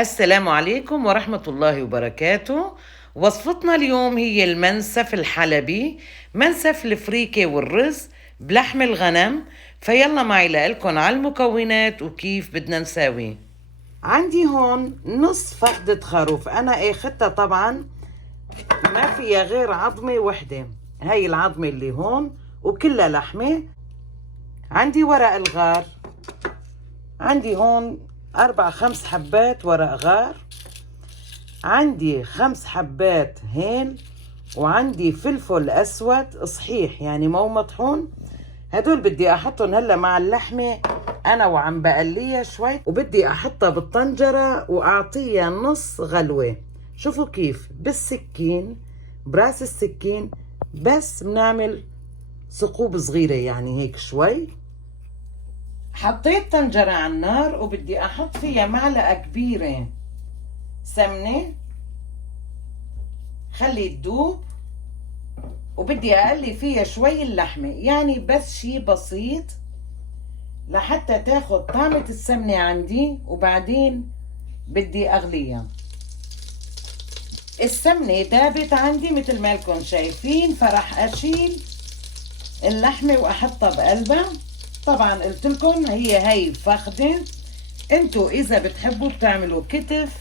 السلام عليكم ورحمة الله وبركاته. وصفتنا اليوم هي المنسف الحلبي، منسف الفريكة والرز بلحم الغنم. فيلا معي لقلكن على المكونات وكيف بدنا نساوي. عندي هون نص فخدة خروف، أنا اخدتها طبعا ما فيها غير عظمة وحدة، هاي العظمة اللي هون وكلها لحمة. عندي ورق الغار، عندي هون 4-5 حبات ورق غار، عندي 5 حبات هيل، وعندي فلفل اسود صحيح يعني مو مطحون. هدول بدي احطهم هلا مع اللحمه انا وعم بقليها شوي، وبدي احطها بالطنجره واعطيها نص غلوه. شوفوا كيف بالسكين، براس السكين بس بنعمل ثقوب صغيره يعني هيك شوي. حطيت طنجره على النار وبدي احط فيها معلقه كبيره سمنه، خلي تدوب، وبدي اقلي فيها شوي اللحمة يعني بس شي بسيط لحتى تاخد طعمة السمنة عندي، وبعدين بدي اغليها. السمنة دابت عندي مثل ما لكم شايفين، فرح اشيل اللحمة واحطها بقلبها. طبعا قلت لكم هي فخدة، انتوا اذا بتحبوا بتعملوا كتف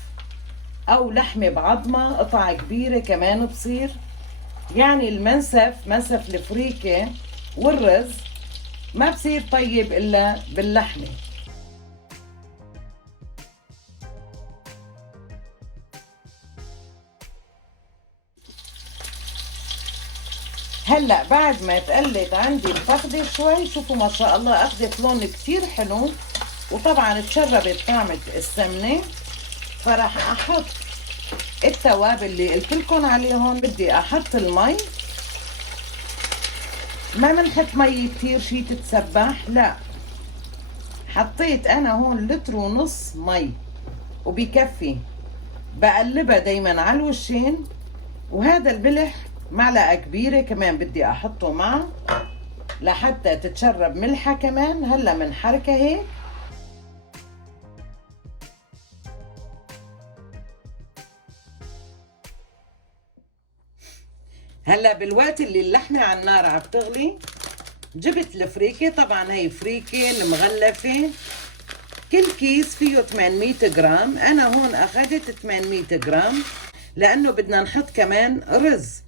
او لحمة بعظمة قطعة كبيرة كمان بصير. يعني المنسف، منسف الفريكة والرز ما بصير طيب إلا باللحمة. هلأ بعد ما تقلت عندي الفخدة شوي، شوفوا ما شاء الله أخذت لون كتير حلو، وطبعا تشربت طعمة السمنة. فرح أحط التوابل اللي قلت لكم عليهم. بدي أحط المي، ما بنحط مي كتير شي تتسبح، لا، حطيت أنا هون 1.5 لتر مي وبكفي. بقلبها دايما على الوشين. وهذا الملح معلقة كبيرة كمان بدي احطه معه لحتى تتشرب ملحة كمان. هلا من حركة هيك. هلا بالوقت اللي اللحمة على النار عم تغلي، جبت الفريكة. طبعا هي فريكة المغلفة، كل كيس فيه 800 جرام. انا هون اخذت 800 جرام لانه بدنا نحط كمان رز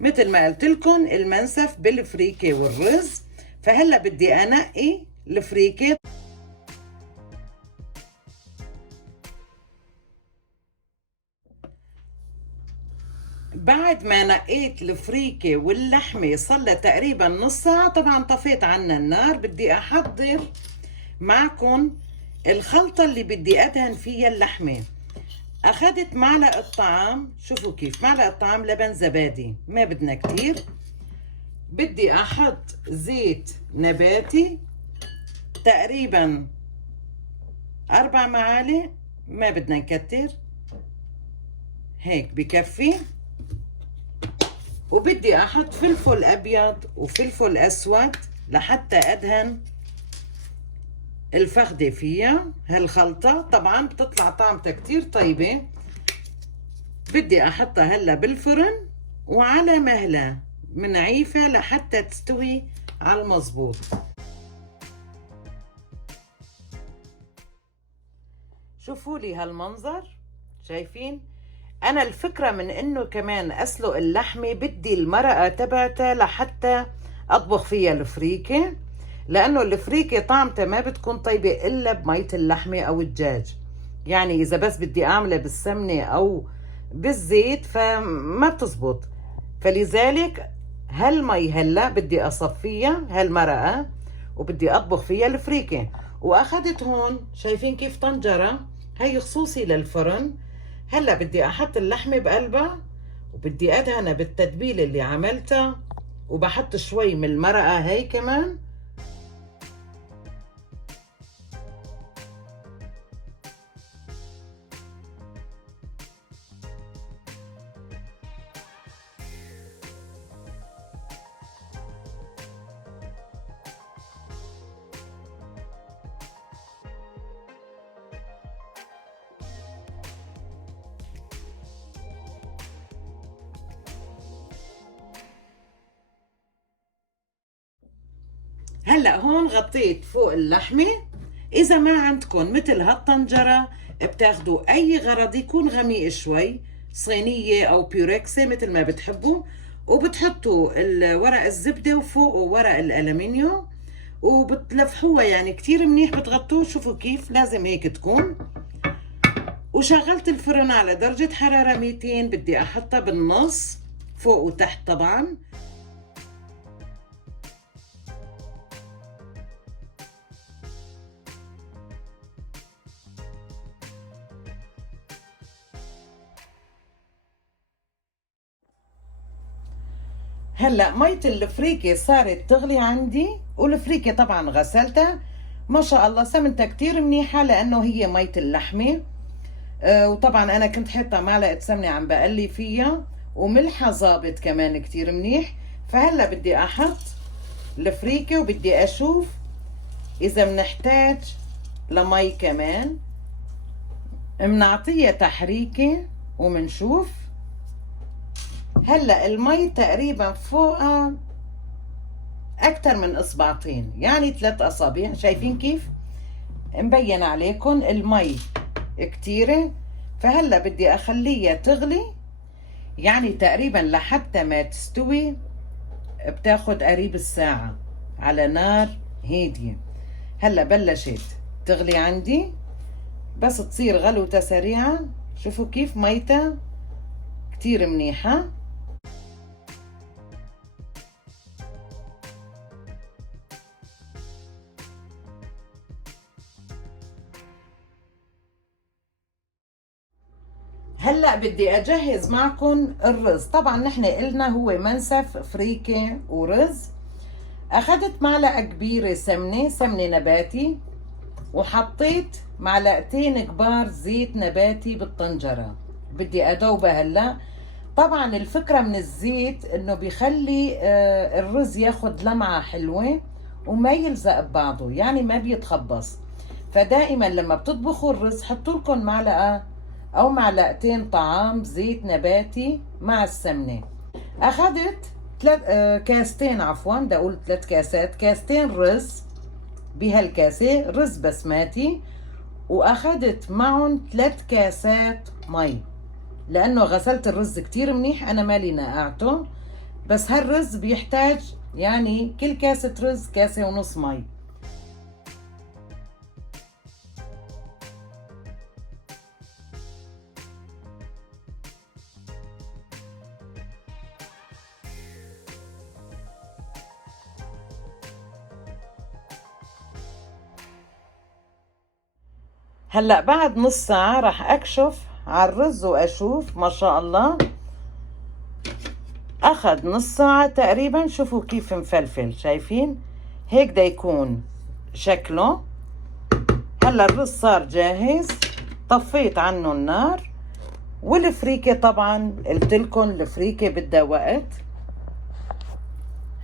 مثل ما قلت لكم، المنسف بالفريكة والرز. فهلا بدي انقي الفريكة. بعد ما نقيت الفريكة واللحمة صار تقريبا نص ساعة، طبعا طفيت عنا النار. بدي احضر معكم الخلطة اللي بدي ادهن فيها اللحمة. اخذت معلقة طعام، شوفوا كيف، معلقة طعام لبن زبادي، ما بدنا كتير. بدي احط زيت نباتي تقريبا 4 معالق، ما بدنا نكتر، هيك بكفي. وبدي احط فلفل ابيض وفلفل اسود لحتى ادهن الفخدة فيها. هالخلطة طبعا بتطلع طعمتها كتير طيبة. بدي احطها هلا بالفرن وعلى مهلة منعيفة لحتى تستوي على المظبوط. شوفوا لي هالمنظر، شايفين؟ انا الفكرة من انه كمان اسلق اللحمة بدي المرقة تبعتها لحتى اطبخ فيها الفريكة، لانه الفريكة طعمتها ما بتكون طيبة الا بمية اللحمة او الدجاج. يعني اذا بس بدي اعملها بالسمنة او بالزيت فما بتزبط. فلذلك هالمي هلا بدي اصفيها هالمرقة وبدي اطبخ فيها الفريكة. واخدت هون شايفين كيف طنجرة، هي خصوصي للفرن. هلا بدي احط اللحمة بقلبها وبدي ادهنها بالتتبيلة اللي عملتها، وبحط شوي من المرقة هي كمان. هلا هون غطيت فوق اللحمة. إذا ما عندكم مثل هالطنجرة بتاخدوا أي غرض يكون غميق شوي، صينية أو بيوركسة مثل ما بتحبوا، وبتحطوا ورق الزبدة وفوقه ورق الألمنيوم وبتلفحوها يعني كتير منيح، بتغطوه. شوفوا كيف لازم هيك تكون. وشغلت الفرن على درجة حرارة 200، بدي أحطها بالنص فوق وتحت طبعا. هلا مية الفريكة صارت تغلي عندي، والفريكة طبعا غسلتها ما شاء الله، سمنتها كتير منيحة لأنه هي مية اللحمة. وطبعا أنا كنت حاطة معلقة سمنة عم بقلي فيها، وملحها ظابط كمان كتير منيح. فهلا بدي أحط الفريكة وبدي أشوف إذا بنحتاج لمي كمان. بنعطيها تحريكة ومنشوف. هلا المي تقريبا فوقها اكتر من اصبعتين، يعني 3 اصابع. شايفين كيف مبين عليكم المي كتيرة. فهلا بدي اخليها تغلي، يعني تقريبا لحتى ما تستوي بتاخد قريب الساعة على نار هادية. هلا بلشت تغلي عندي، بس تصير غلوتها سريعة. شوفوا كيف ميتها كتير منيحة. هلا بدي اجهز معكم الرز. طبعا نحن قلنا هو منسف فريكة ورز. اخذت معلقة كبيرة سمنة نباتي، وحطيت معلقتين كبار زيت نباتي بالطنجرة. بدي ادوبها هلا. طبعا الفكرة من الزيت انه بيخلي الرز ياخد لمعة حلوة وما يلزق ببعضه، يعني ما بيتخبص. فدائما لما بتطبخوا الرز حطوا لكم معلقة او معلقتين طعام زيت نباتي مع السمنة. اخذت كاستين، عفوا بدي اقول 3 كاسات، كاستين رز بهالكاسة رز بسماتي، واخذت معهم 3 كاسات مي، لانه غسلت الرز كتير منيح، انا مالي نقعته. بس هالرز بيحتاج يعني كل كاسة رز كاسة ونص مي. هلا بعد نص ساعة راح اكشف على الرز واشوف ما شاء الله اخذ نص ساعة تقريبا. شوفوا كيف مفلفل، شايفين هيك دا يكون شكله. هلا الرز صار جاهز، طفيت عنه النار. والفريكة طبعا قلتلكن الفريكة بدها وقت.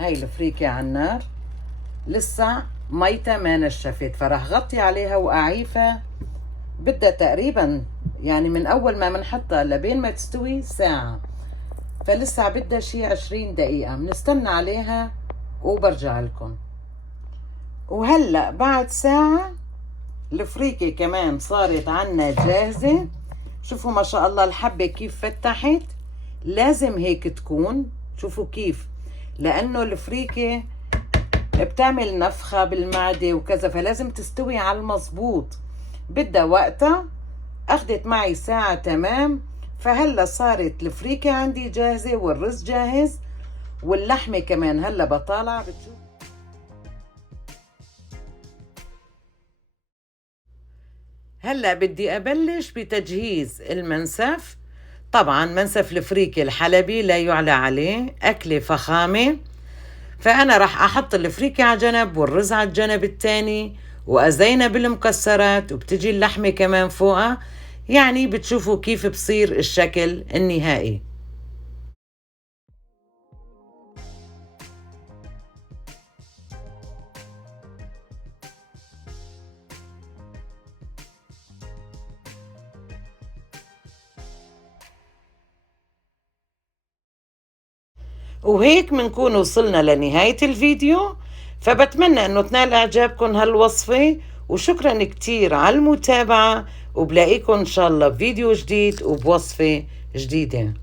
هاي الفريكة على النار لسه ميتها ما نشفت، فراح غطي عليها واعيفها. بدها تقريبا يعني من اول ما منحطها لبين ما تستوي ساعة، فلسه بدها شي 20 دقيقة. بنستنى عليها وبرجع لكم. وهلأ بعد ساعة الفريكة كمان صارت عنا جاهزة. شوفوا ما شاء الله الحبة كيف فتحت، لازم هيك تكون. شوفوا كيف، لأنه الفريكة بتعمل نفخة بالمعدة وكذا، فلازم تستوي على المظبوط، بدها وقتها. أخدت معي ساعة تمام. فهلا صارت الفريكة عندي جاهزة والرز جاهز واللحمة كمان. هلا بطالع بتشوف. هلا بدي أبلش بتجهيز المنسف. طبعا منسف الفريكة الحلبي لا يعلى عليه، أكلة فخامة. فأنا راح أحط الفريكة على جنب والرز على الجنب التاني، وأزينها بالمكسرات، وبتجي اللحمة كمان فوقها. يعني بتشوفوا كيف بصير الشكل النهائي. وهيك منكون وصلنا لنهاية الفيديو. فبتمنى انه تنال اعجابكم هالوصفة، وشكرا كتير على المتابعة، وبلاقيكم ان شاء الله بفيديو جديد وبوصفة جديدة.